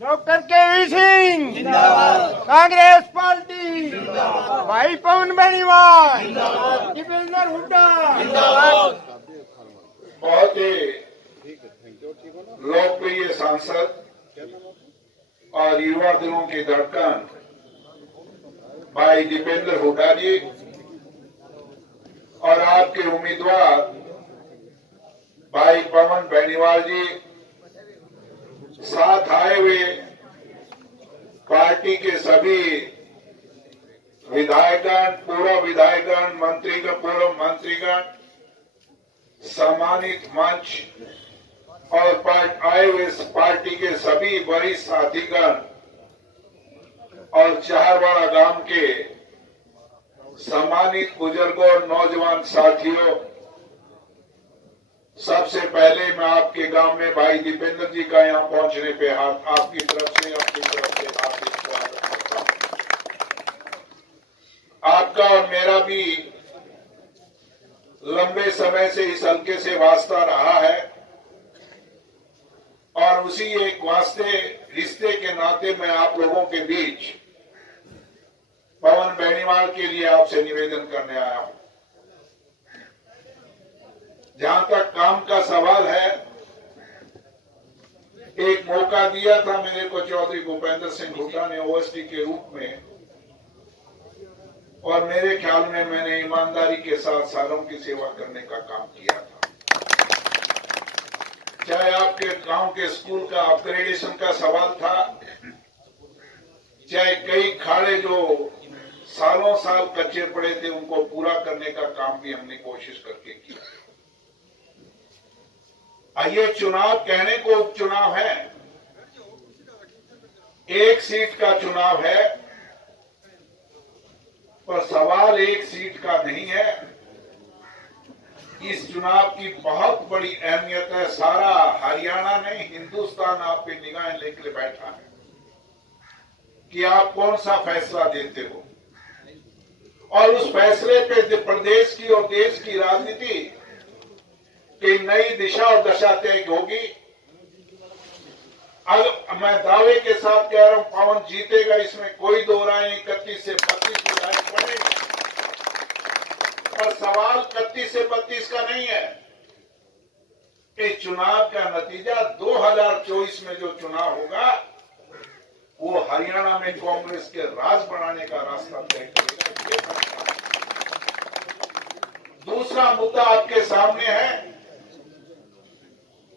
Doctor के Singh Congress party, भाई पवन बेनीवाल, दीपेंद्र हुड्डा। बहुत ही लोकप्रिय सांसद और युवा दिलों की धड़कन भाई दीपेंद्र हुड्डा जी और आपके उम्मीदवार भाई पवन बेनीवाल जी, साथ आए हुए पार्टी के सभी विधायकगण, पूर्व विधायकगण, मंत्रीगण, पूर्व मंत्रीगण, सम्मानित मंच और आए हुए पार्टी के सभी वरिष्ठ साथीगण और चारवाड़ा गांव के सम्मानित बुजुर्गों और नौजवान साथियों, सबसे पहले मैं आपके गांव में भाई दीपेंद्र जी का यहां पहुंचने पे आपकी तरफ से हार्दिक स्वागत करता हूं। आपका और मेरा भी लंबे समय से इस हल्के से वास्ता रहा है और उसी एक रिश्ते के नाते मैं आप लोगों के बीच पवन बेनीवाल के लिए आपसे निवेदन करने आया हूं। जहां तक काम का सवाल है, एक मौका दिया था मेरे को चौधरी भूपेंद्र सिंह हुड्डा ने ओएसडी के रूप में, और मेरे ख्याल में मैंने ईमानदारी के साथ सालों की सेवा करने का काम किया था। चाहे आपके गांव के स्कूल का अपग्रेडेशन का सवाल था, चाहे कई खाड़े जो सालों साल कच्चे पड़े थे उनको पूरा करने का काम भी हमने कोशिश करके किया। ये चुनाव कहने को उपचुनाव है, एक सीट का चुनाव है, पर सवाल एक सीट का नहीं है। इस चुनाव की बहुत बड़ी अहमियत है। सारा हरियाणा नहीं, हिंदुस्तान आप पे निगाहें लेकर बैठा है कि आप कौन सा फैसला देते हो, और उस फैसले पे प्रदेश की और देश की राजनीति की नई दिशा और दशा तय होगी। अब मैं दावे के साथ कह रहा हूं, पवन जीतेगा, इसमें कोई दो राय। 31 से 32 विधायक बनेगा, पर सवाल 31 से 32 का नहीं है। इस चुनाव का नतीजा 2024 में जो चुनाव होगा वो हरियाणा में कांग्रेस के राज बनाने का रास्ता तय करेगा। दूसरा मुद्दा आपके सामने है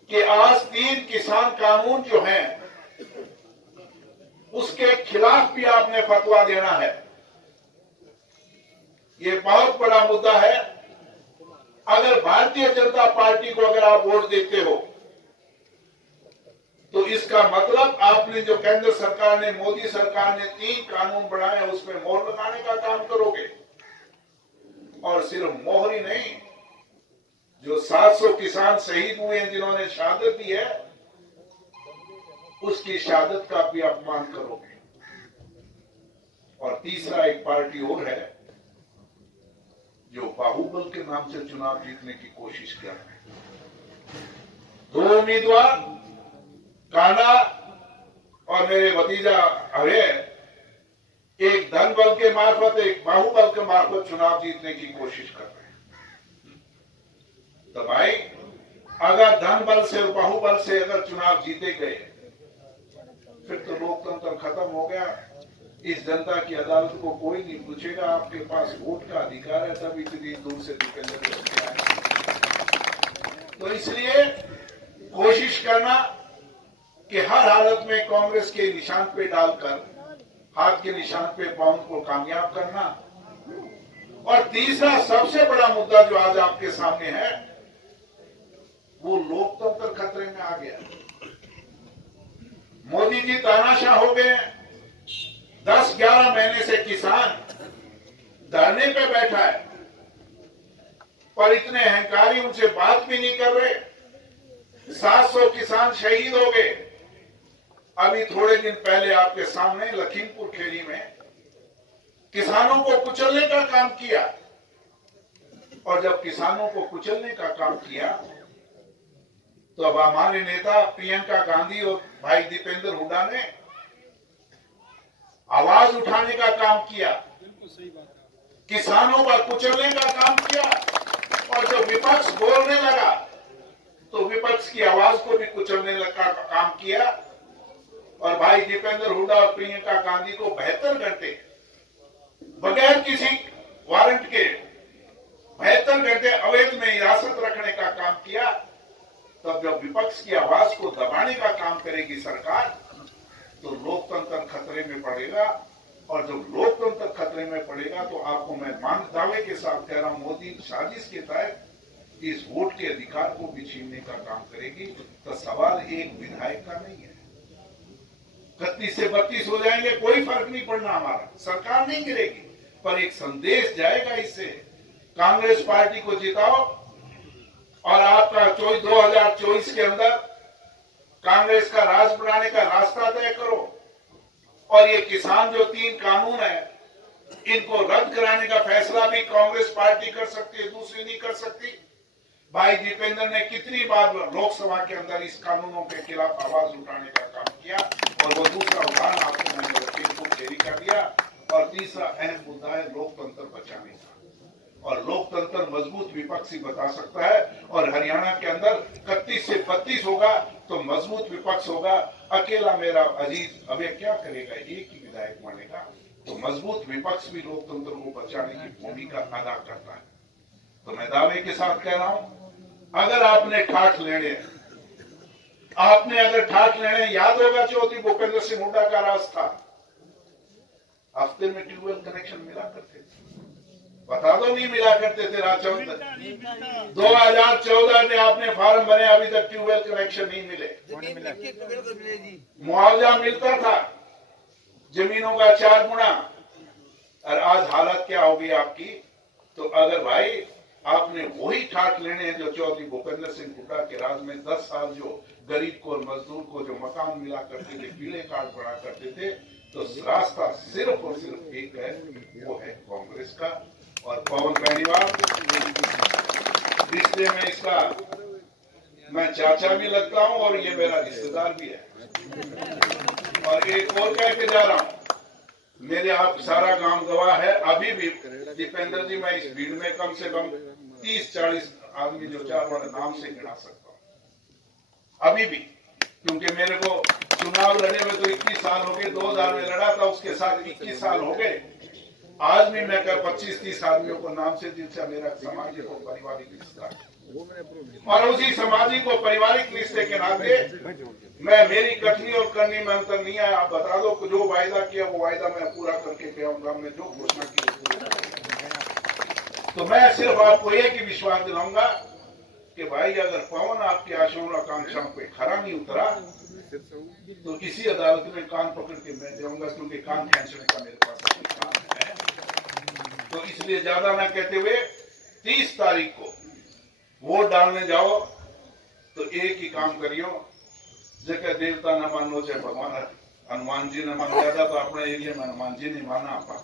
कि आज 3 किसान कानून जो हैं उसके खिलाफ भी आपने फतवा देना है। ये बहुत बड़ा मुद्दा है। अगर भारतीय जनता पार्टी को अगर आप वोट देते हो तो इसका मतलब आपने जो केंद्र सरकार ने, मोदी सरकार ने 3 कानून बनाए उसमें मोहर लगाने का काम करोगे। और सिर्फ मोहर ही नहीं, जो 700 किसान शहीद हुए हैं जिन्होंने शहादत दी है, उसकी शहादत का भी अपमान करोगे। और तीसरा एक पार्टी और है जो बाहुबल के नाम से चुनाव जीतने की कोशिश कर रहे हैं। 2 उम्मीदवार, कान्हा और मेरे भतीजा अभय, एक धन बल के मार्फत, एक बाहुबल के मार्फत चुनाव जीतने की कोशिश कर रहे हैं। तो भाई, अगर धन बल से और बाहुबल से अगर चुनाव जीते गए फिर तो लोकतंत्र खत्म हो गया। इस जनता की अदालत को कोई नहीं पूछेगा, आपके पास वोट का अधिकार है, तब इतनी दूर से दीपेंद्र होके आए। तो इसलिए कोशिश करना कि हर हालत में कांग्रेस के निशान पे डालकर, हाथ के निशान पे पवन को कामयाब करना। और तीसरा सबसे बड़ा मुद्दा जो आज आपके सामने है, वो लोकतंत्र खतरे में आ गया। मोदी जी तानाशाह हो गए। 10-11 महीने से किसान धरने पे बैठा है, पर इतने अहंकारी उनसे बात भी नहीं कर रहे। 700 किसान शहीद हो गए। अभी थोड़े दिन पहले आपके सामने लखीमपुर खीरी में किसानों को कुचलने का काम किया, और जब किसानों को कुचलने का काम किया तो अब हमारे नेता प्रियंका गांधी और भाई दीपेंद्र हुड्डा ने आवाज उठाने का काम किया, किसानों पर कुचलने का काम किया, और जब विपक्ष बोलने लगा तो विपक्ष की आवाज को भी कुचलने का काम किया। और भाई दीपेंद्र हुड्डा और प्रियंका गांधी को 72 घंटे बगैर किसी वारंट के 72 घंटे अवैध में हिरासत रखने का काम किया। तब जब विपक्ष की आवाज को दबाने का काम करेगी सरकार, तो लोकतंत्र खतरे में पड़ेगा। और जब लोकतंत्र खतरे में पड़ेगा तो आपको मैं दावे के साथ कह रहा हूं, मोदी साजिश के तहत इस वोट के अधिकार को भी छीनने का काम करेगी। तो सवाल एक विधायक का नहीं है, 31 से 32 हो जाएंगे, कोई फर्क नहीं पड़ना, हमारा सरकार नहीं गिरेगी, पर एक संदेश जाएगा इससे, कांग्रेस पार्टी को जिताओ और आपका 2024 के अंदर कांग्रेस का राज बनाने का रास्ता तय करो। और ये किसान जो 3 कानून है, इनको रद्द कराने का फैसला भी कांग्रेस पार्टी कर सकती है, दूसरी नहीं कर सकती। भाई दीपेंद्र ने कितनी बार लोकसभा के अंदर इस कानूनों के खिलाफ आवाज उठाने का काम किया, और वो दूसरा उदाहरण आपको मैंने लखीमपुर खीरी का दिया। और तीसरा अहम मुद्दा है लोकतंत्र बचाने का, और लोकतंत्र मजबूत विपक्ष ही बता सकता है। और हरियाणा के अंदर 31 से 32 होगा तो मजबूत विपक्ष होगा। अकेला मेरा अजीज अब ये क्या करेगा, एक ही विधायक बनेगा, तो मजबूत विपक्ष भी लोकतंत्र को बचाने की भूमिका अदा करता है। तो मैं दावे के साथ कह रहा हूं, अगर आपने ठाठ लेने, याद होगा चौधरी भूपेंद्र सिंह हुड्डा का राज था, हफ्ते में ट्यूबवेल कनेक्शन मिला करते थे, बता दो नहीं मिला करते थे। 2014 में आपने फार्म भरे, अभी तक ट्यूबवेल कनेक्शन नहीं मिले। मुआवजा मिलता था जमीनों का 4 गुना, और आज हालत क्या होगी आपकी। तो अगर भाई आपने वही ठाठ लेने हैं जो चौधरी भूपेंद्र सिंह हुड्डा के राज में 10 साल जो गरीब को और मजदूर को जो मकान मिला करते थे, पीले कार्ड बना करते थे, तो रास्ता सिर्फ और सिर्फ एक है, वो है कांग्रेस का। और पवन बेनीवाल रिश्ते में इसका मैं चाचा भी लगता हूं और ये मेरा रिश्तेदार भी है। और एक और कह के जा रहा हूं, मेरे आप सारा गांव गवाह है, अभी भी दीपेंद्र जी मैं इस भीड़ में कम से कम 30-40 आदमी जो 4 वाले नाम से गिना सकता हूं अभी भी, क्योंकि मेरे को चुनाव लड़े हुए तो 21 साल हो गए, 2000 में लड़ा था, उसके साथ 21 साल हो गए। आज भी मैं 25-30 आदमियों को नाम से दिल से मेरा सामाजिक और पारिवारिक रिश्ता, और उसी सामाजिक और पारिवारिक रिश्ते के नाते मैं मेरी कथनी और करनी में अंतर नहीं है। आप बता दो जो वायदा किया वो वायदा मैं पूरा करके कहूंगा, मैं जो घोषणा की। तो मैं सिर्फ आपको एक ही विश्वास दिलाऊंगा कि भाई अगर पवन आपकी आशाओं आकांक्षाओं पे खरा नहीं उतरा तो इसी अदालत में कान पकड़ के मैं जाऊंगा, क्योंकि कान खींचने का मेरे पास कान है। तो इसलिए ज्यादा ना कहते हुए 30 तारीख को वोट डालने जाओ तो एक ही काम करियो, जगह देवता न मानो चाहे भगवान हनुमान जी ने मान लिया था, तो अपने एरिया में हनुमान जी ने माना आपा,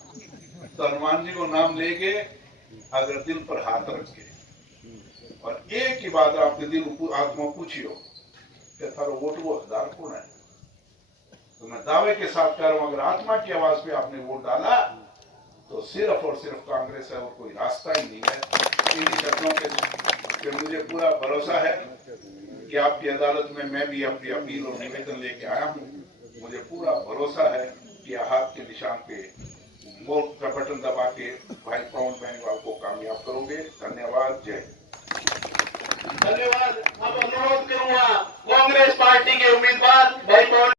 तो हनुमान जी को नाम लेके अगर दिल पर हाथ रख के और एक ही बात आपके दिल आत्मा पूछियो कि थारो वोट वो हकदार कौन है, तो मैं दावे के साथ कह रहा हूं, अगर आत्मा की आवाज पे आपने वोट डाला तो सिर्फ और सिर्फ कांग्रेस है और कोई रास्ता ही नहीं है। इन शब्दों के मुझे पूरा भरोसा है कि आपकी अदालत में मैं भी अपनी अपील और निवेदन लेके आया हूं। मुझे पूरा भरोसा है कि हाथ के निशान पे वोट का बटन दबा के भाई पवन बेनीवाल को कामयाब करोगे। धन्यवाद, जय। धन्यवाद। अब अनुरोध करूंगा कांग्रेस पार्टी के उम्मीदवार भाई पवन।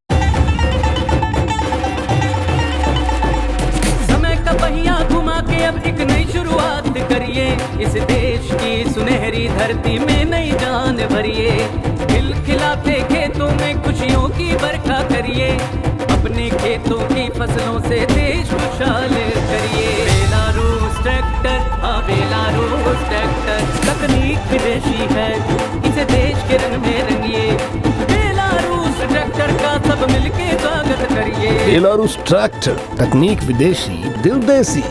समय का पहिया घुमा के अब एक नई शुरुआत करिए, इस देश की सुनहरी धरती में नई जान भरिए, खिलखिलाते खेतों में खुशियों की बरखा करिए, अपने खेतों की फसलों से देश खुशहाल करिए। बेलारूस ट्रैक्टर, हाँ बेलारूस ट्रैक्टर, तकनीक विदेशी है, इसे देश के रंग में रंगिए, बेलारूस ट्रैक्टर का सब मिलके स्वागत करिए। बेलारूस ट्रैक्टर, तकनीक विदेशी, दिल देसी।